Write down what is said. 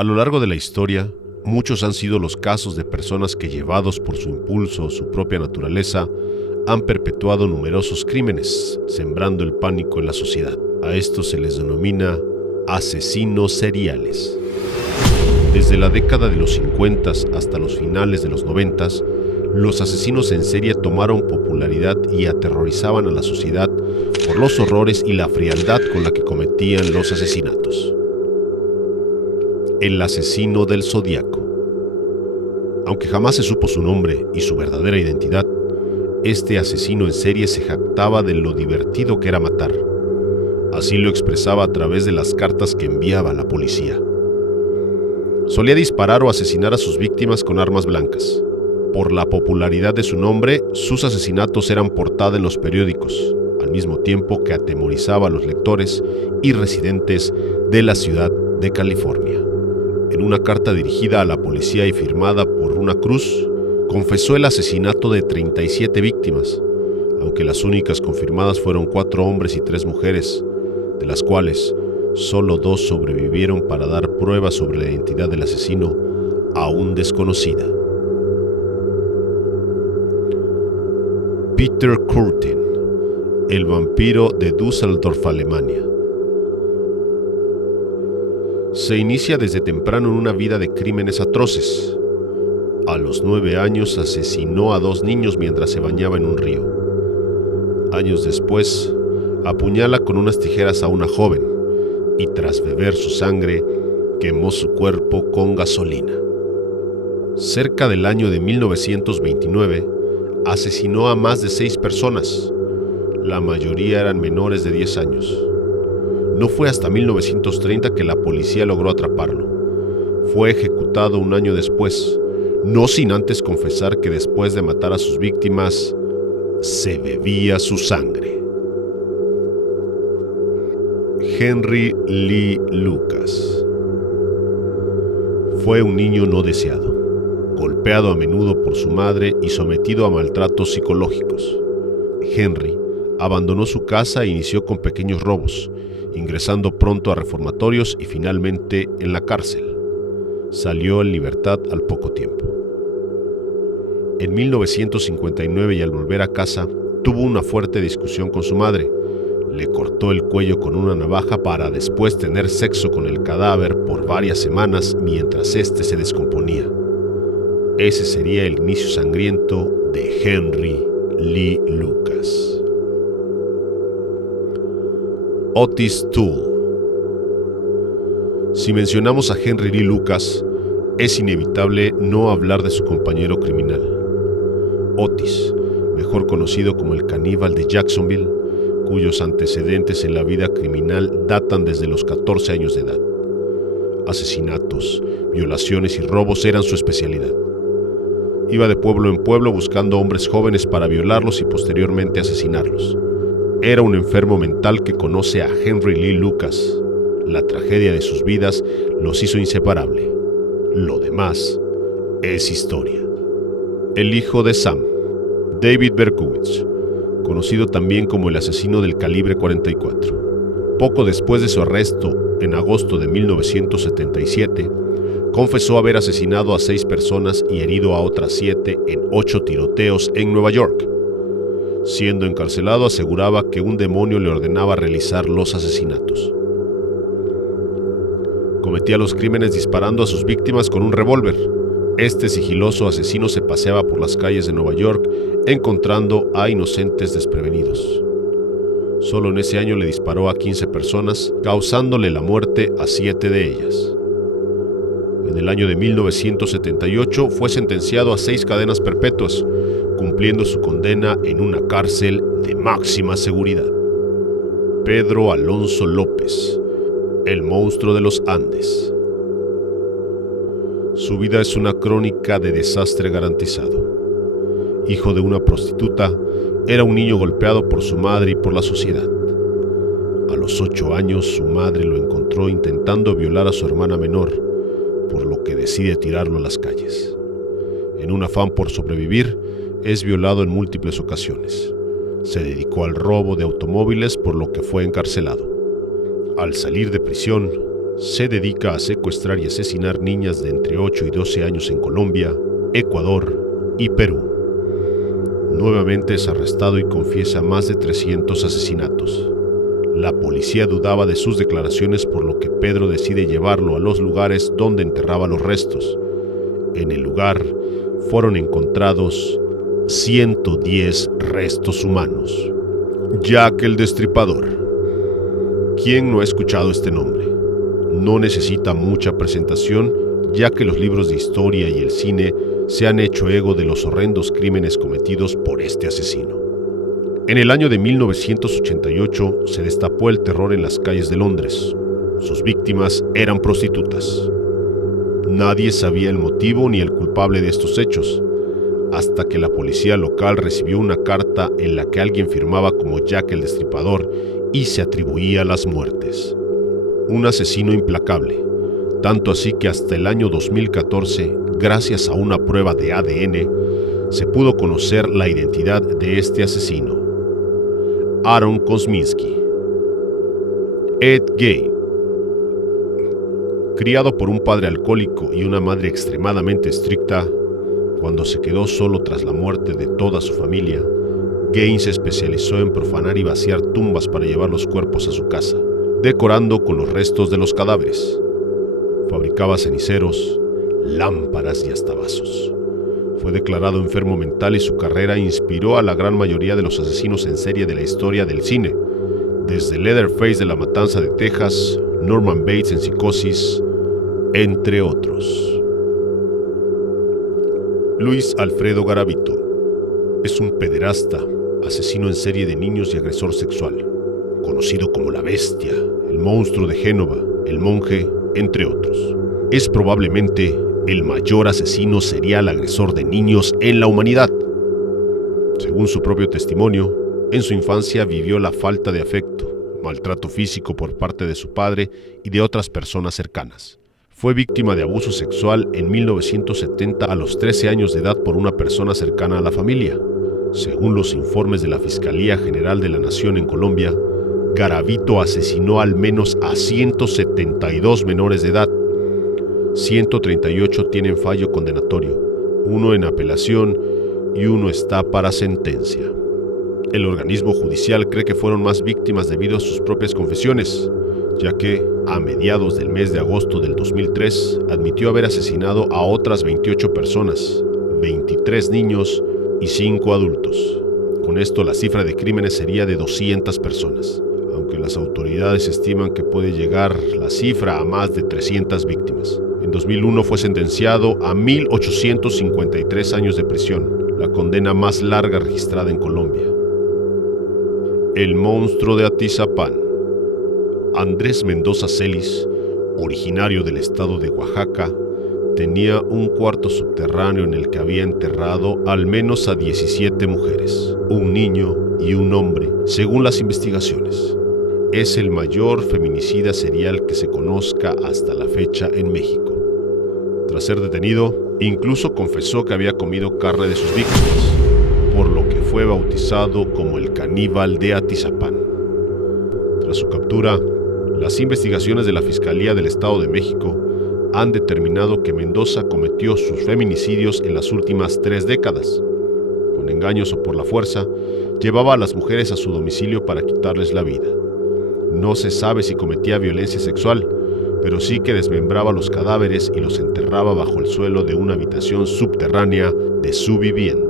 A lo largo de la historia, muchos han sido los casos de personas que, llevados por su impulso o su propia naturaleza, han perpetuado numerosos crímenes, sembrando el pánico en la sociedad. A estos se les denomina asesinos seriales. Desde la década de los 50 hasta los finales de los 90, los asesinos en serie tomaron popularidad y aterrorizaban a la sociedad por los horrores y la frialdad con la que cometían los asesinatos. El asesino del Zodíaco. Aunque jamás se supo su nombre y su verdadera identidad, este asesino en serie se jactaba de lo divertido que era matar. Así lo expresaba a través de las cartas que enviaba a la policía. Solía disparar o asesinar a sus víctimas con armas blancas. Por la popularidad de su nombre, sus asesinatos eran portada en los periódicos, al mismo tiempo que atemorizaba a los lectores y residentes de la ciudad de California. En una carta dirigida a la policía y firmada por una cruz, confesó el asesinato de 37 víctimas, aunque las únicas confirmadas fueron 4 hombres y 3 mujeres, de las cuales solo 2 sobrevivieron para dar pruebas sobre la identidad del asesino, aún desconocida. Peter Kürten, el vampiro de Düsseldorf, Alemania. Se inicia desde temprano en una vida de crímenes atroces. A los 9 años asesinó a 2 niños mientras se bañaba en un río. Años después, apuñala con unas tijeras a una joven y, tras beber su sangre, quemó su cuerpo con gasolina. Cerca del año de 1929, asesinó a más de 6 personas. La mayoría eran menores de 10 años. No fue hasta 1930 que la policía logró atraparlo. Fue ejecutado un año después, no sin antes confesar que después de matar a sus víctimas, se bebía su sangre. Henry Lee Lucas. Fue un niño no deseado, golpeado a menudo por su madre y sometido a maltratos psicológicos. Henry abandonó su casa e inició con pequeños robos, ingresando pronto a reformatorios y finalmente en la cárcel. Salió en libertad al poco tiempo. En 1959, y al volver a casa, tuvo una fuerte discusión con su madre. Le cortó el cuello con una navaja para después tener sexo con el cadáver por varias semanas mientras éste se descomponía. Ese sería el inicio sangriento de Henry Lee Lucas. Otis Toole. Si mencionamos a Henry Lee Lucas, es inevitable no hablar de su compañero criminal, Otis, mejor conocido como el caníbal de Jacksonville, cuyos antecedentes en la vida criminal datan desde los 14 años de edad. Asesinatos, violaciones y robos eran su especialidad. Iba de pueblo en pueblo buscando hombres jóvenes para violarlos y posteriormente asesinarlos. Era un enfermo mental que conoce a Henry Lee Lucas. La tragedia de sus vidas los hizo inseparables. Lo demás es historia. El hijo de Sam, David Berkowitz, conocido también como el asesino del calibre 44. Poco después de su arresto, en agosto de 1977, confesó haber asesinado a 6 personas y herido a otras 7 en 8 tiroteos en Nueva York. Siendo encarcelado, aseguraba que un demonio le ordenaba realizar los asesinatos. Cometía los crímenes disparando a sus víctimas con un revólver. Este sigiloso asesino se paseaba por las calles de Nueva York, encontrando a inocentes desprevenidos. Solo en ese año le disparó a 15 personas, causándole la muerte a 7 de ellas. En el año de 1978 fue sentenciado a 6 cadenas perpetuas, cumpliendo su condena en una cárcel de máxima seguridad. Pedro Alonso López, el monstruo de los Andes. Su vida es una crónica de desastre garantizado. Hijo de una prostituta, era un niño golpeado por su madre y por la sociedad. A los 8 años, su madre lo encontró intentando violar a su hermana menor, por lo que decide tirarlo a las calles. En un afán por sobrevivir, es violado en múltiples ocasiones. Se dedicó al robo de automóviles, por lo que fue encarcelado. Al salir de prisión, se dedica a secuestrar y asesinar niñas de entre 8 y 12 años en Colombia, Ecuador y Perú. Nuevamente es arrestado y confiesa más de 300 asesinatos. La policía dudaba de sus declaraciones, por lo que Pedro decide llevarlo a los lugares donde enterraba los restos. En el lugar fueron encontrados 110 restos humanos. Jack el Destripador. ¿Quién no ha escuchado este nombre? No necesita mucha presentación, ya que los libros de historia y el cine se han hecho eco de los horrendos crímenes cometidos por este asesino. En el año de 1988 se destapó el terror en las calles de Londres. Sus víctimas eran prostitutas. Nadie sabía el motivo ni el culpable de estos hechos, hasta que la policía local recibió una carta en la que alguien firmaba como Jack el Destripador y se atribuía las muertes. Un asesino implacable, tanto así que hasta el año 2014, gracias a una prueba de ADN, se pudo conocer la identidad de este asesino: Aaron Kosminski. Ed Gein. Criado por un padre alcohólico y una madre extremadamente estricta, cuando se quedó solo tras la muerte de toda su familia, Gein se especializó en profanar y vaciar tumbas para llevar los cuerpos a su casa, decorando con los restos de los cadáveres. Fabricaba ceniceros, lámparas y hasta vasos. Fue declarado enfermo mental y su carrera inspiró a la gran mayoría de los asesinos en serie de la historia del cine, desde Leatherface de La Matanza de Texas, Norman Bates en Psicosis, entre otros. Luis Alfredo Garavito es un pederasta, asesino en serie de niños y agresor sexual, conocido como la Bestia, el Monstruo de Génova, el Monje, entre otros. Es probablemente el mayor asesino serial agresor de niños en la humanidad. Según su propio testimonio, en su infancia vivió la falta de afecto, maltrato físico por parte de su padre y de otras personas cercanas. Fue víctima de abuso sexual en 1970 a los 13 años de edad por una persona cercana a la familia. Según los informes de la Fiscalía General de la Nación en Colombia, Garavito asesinó al menos a 172 menores de edad. 138 tienen fallo condenatorio, 1 en apelación y 1 está para sentencia. El organismo judicial cree que fueron más víctimas debido a sus propias confesiones, ya que, a mediados del mes de agosto del 2003, admitió haber asesinado a otras 28 personas, 23 niños y 5 adultos. Con esto, la cifra de crímenes sería de 200 personas, aunque las autoridades estiman que puede llegar la cifra a más de 300 víctimas. En 2001 fue sentenciado a 1.853 años de prisión, la condena más larga registrada en Colombia. El monstruo de Atizapán. Andrés Mendoza Celis, originario del estado de Oaxaca, tenía un cuarto subterráneo en el que había enterrado al menos a 17 mujeres, un niño y un hombre, según las investigaciones. Es el mayor feminicida serial que se conozca hasta la fecha en México. Tras ser detenido, incluso confesó que había comido carne de sus víctimas, por lo que fue bautizado como el caníbal de Atizapán. Tras su captura, las investigaciones de la Fiscalía del Estado de México han determinado que Mendoza cometió sus feminicidios en las últimas 3 décadas. Con engaños o por la fuerza, llevaba a las mujeres a su domicilio para quitarles la vida. No se sabe si cometía violencia sexual, pero sí que desmembraba los cadáveres y los enterraba bajo el suelo de una habitación subterránea de su vivienda.